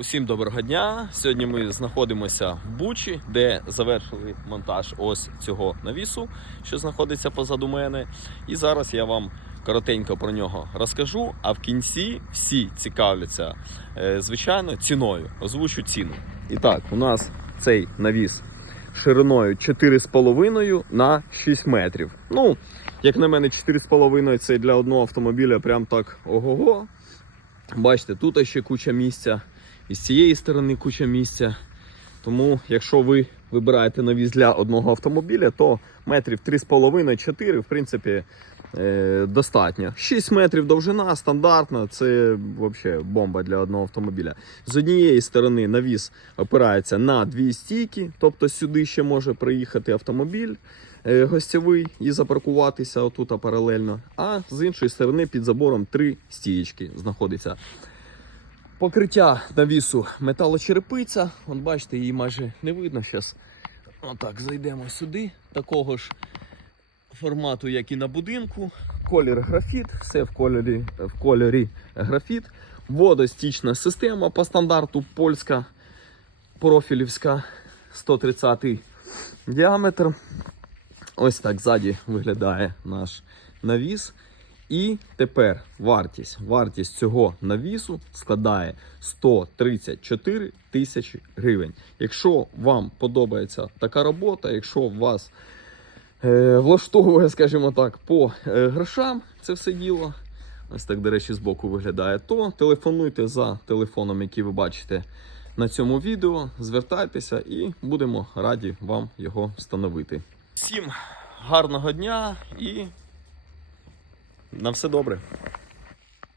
Усім доброго дня. Сьогодні ми знаходимося в Бучі, де завершили монтаж ось цього навісу, що знаходиться позаду мене. І зараз я вам коротенько про нього розкажу. А в кінці всі цікавляться, е, звичайно, ціною. Озвучу ціну. І так, у нас цей навіс шириною 4,5 на 6 метрів. Ну, як на мене, 4,5 це для одного автомобіля прям так ого-го. Бачите, тут ще куча місця, і з цієї сторони куча місця. Тому, якщо ви вибираєте навіз для одного автомобіля, то метрів 3,5-4, в принципі, е, достатньо. 6 метрів довжина, стандартна, це взагалі бомба для одного автомобіля. З однієї сторони навіс опирається на дві стійки, тобто сюди ще може приїхати автомобіль е, гостєвий і запаркуватися отут паралельно. А з іншої сторони під забором три стієчки знаходиться. Покриття навісу металочерепиця. Вон бачите, її майже не видно. Зараз отак зайдемо сюди. Такого ж формату, як і на будинку. Колір графіт, все в кольорі, в кольорі графіт. Водостічна система по стандарту польська профілівська 130 діаметр. Ось так ззаді виглядає наш навіс. І тепер вартість. Вартість цього навісу складає 134 тисячі гривень. Якщо вам подобається така робота, якщо вас е, влаштовує, скажімо так, по е, грошам це все діло. Ось так, до речі, збоку виглядає, то телефонуйте за телефоном, який ви бачите на цьому відео. Звертайтеся і будемо раді вам його встановити. Всім гарного дня і на все добре.